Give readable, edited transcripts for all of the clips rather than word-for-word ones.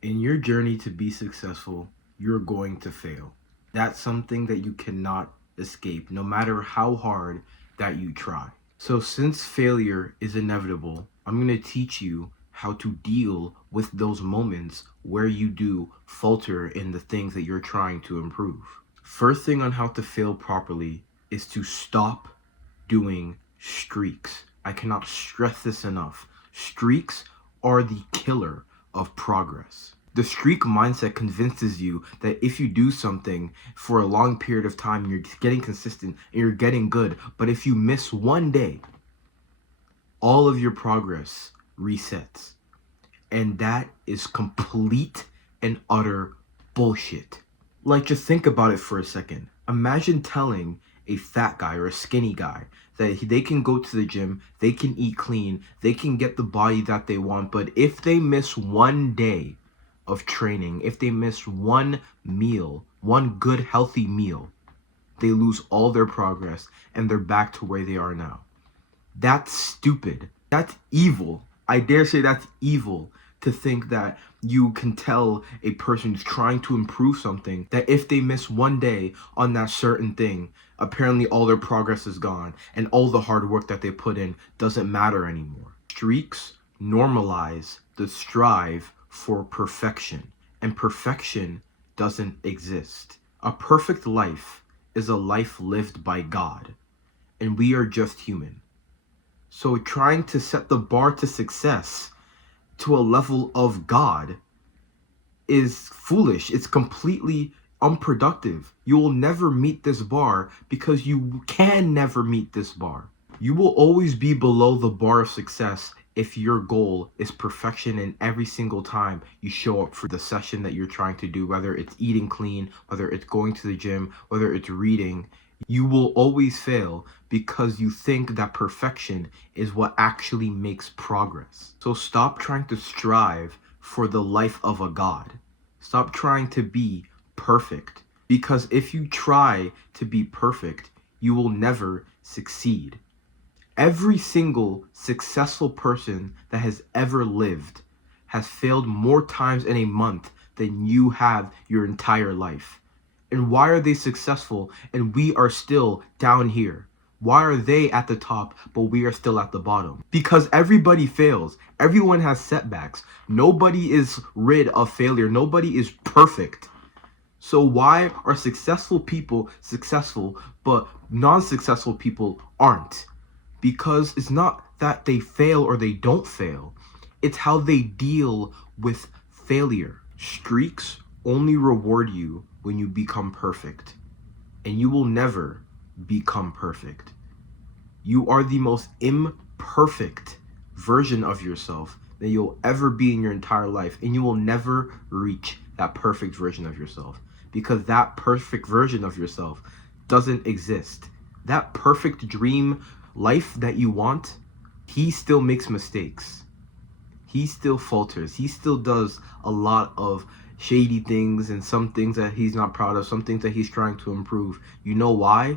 In your journey to be successful, you're going to fail. That's something that you cannot escape, no matter how hard that you try. So, since failure is inevitable, I'm going to teach you how to deal with those moments where you do falter in the things that you're trying to improve. First thing on how to fail properly is to stop doing streaks. I cannot stress this enough. Streaks are the killer of progress. The streak mindset convinces you that if you do something for a long period of time, you're getting consistent and you're getting good. But if you miss one day, all of your progress resets. And that is complete and utter bullshit. Like, just think about it for a second. Imagine telling a fat guy or a skinny guy that they can go to the gym, they can eat clean, they can get the body that they want, but if they miss one day of training, if they miss one meal, one good healthy meal, they lose all their progress and they're back to where they are now. That's stupid. That's evil. I dare say that's evil, to think that you can tell a person who's trying to improve something that if they miss one day on that certain thing, apparently all their progress is gone and all the hard work that they put in doesn't matter anymore. Streaks normalize the strive for perfection, and perfection doesn't exist. A perfect life is a life lived by God, and we are just human. So trying to set the bar to success to a level of God is foolish. It's completely unproductive. You will never meet this bar because you can never meet this bar. You will always be below the bar of success if your goal is perfection in every single time you show up for the session that you're trying to do, whether it's eating clean, whether it's going to the gym, whether it's reading. You will always fail because you think that perfection is what actually makes progress. So stop trying to strive for the life of a god. Stop trying to be perfect, because if you try to be perfect, you will never succeed. Every single successful person that has ever lived has failed more times in a month than you have your entire life. And why are they successful and we are still down here? Why are they at the top but we are still at the bottom? Because everybody fails. Everyone has setbacks. Nobody is rid of failure. Nobody is perfect. So why are successful people successful but non-successful people aren't? Because it's not that they fail or they don't fail. It's how they deal with failure. Streaks only reward you when you become perfect, and you will never become perfect. You are the most imperfect version of yourself that you'll ever be in your entire life, and you will never reach that perfect version of yourself, because that perfect version of yourself doesn't exist. That perfect dream life that you want, he still makes mistakes. He still falters. He still does a lot of shady things and some things that he's not proud of, some things that he's trying to improve. You know why?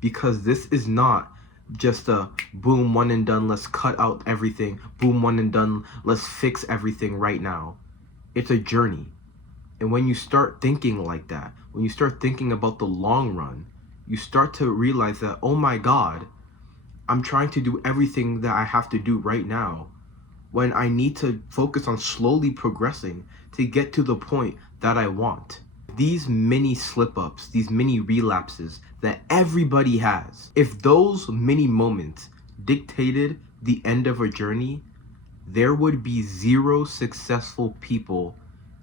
Because this is not just a boom, one and done, let's cut out everything, boom, one and done, let's fix everything right now. It's a journey. And when you start thinking like that, when you start thinking about the long run, you start to realize that, oh my God, I'm trying to do everything that I have to do right now when I need to focus on slowly progressing to get to the point that I want. These mini slip-ups, these mini relapses that everybody has, if those mini moments dictated the end of a journey, there would be zero successful people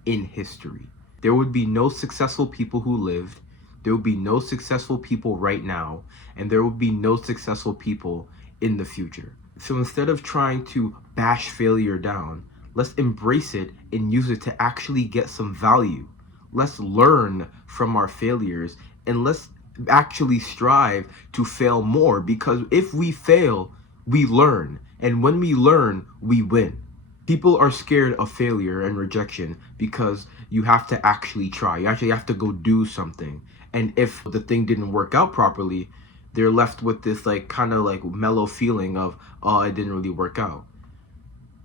in history. There would be no successful people who lived, there would be no successful people right now, and there would be no successful people in the future. So instead of trying to bash failure down, let's embrace it and use it to actually get some value. Let's learn from our failures and let's actually strive to fail more, because if we fail, we learn. And when we learn, we win. People are scared of failure and rejection because you have to actually try. You actually have to go do something. And if the thing didn't work out properly, they're left with this like kind of like mellow feeling of, oh, it didn't really work out.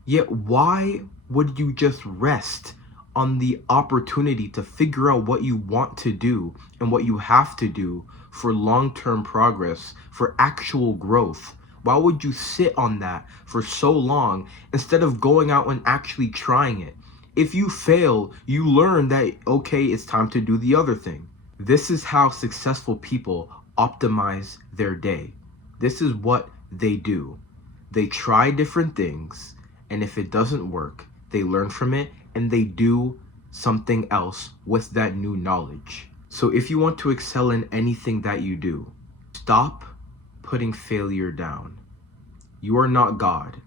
Yet why would you just rest on the opportunity to figure out what you want to do and what you have to do for long-term progress, for actual growth? Why would you sit on that for so long instead of going out and actually trying it? If you fail, you learn that, okay, it's time to do the other thing. This is how successful people optimize their day. This is what they do. They try different things, and if it doesn't work, they learn from it and they do something else with that new knowledge. So if you want to excel in anything that you do, stop putting failure down. You are not God.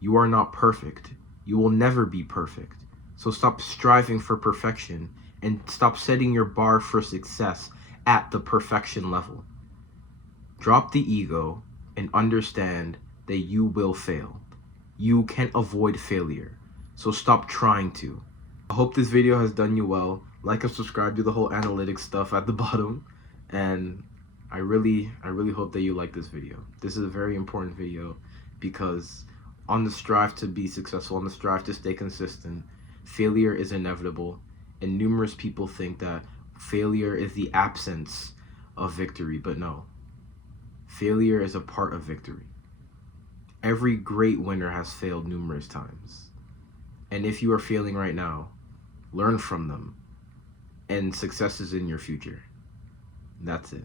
You are not perfect. You will never be perfect. So stop striving for perfection and stop setting your bar for success at the perfection level. Drop the ego and understand that you will fail. You can't avoid failure. So stop trying to. I hope this video has done you well. Like and subscribe, do the whole analytics stuff at the bottom. And I really hope that you like this video. This is a very important video because on the strive to be successful, on the strive to stay consistent, failure is inevitable. And numerous people think that failure is the absence of victory, but no. Failure is a part of victory. Every great winner has failed numerous times. And if you are failing right now, learn from them. And success is in your future. That's it.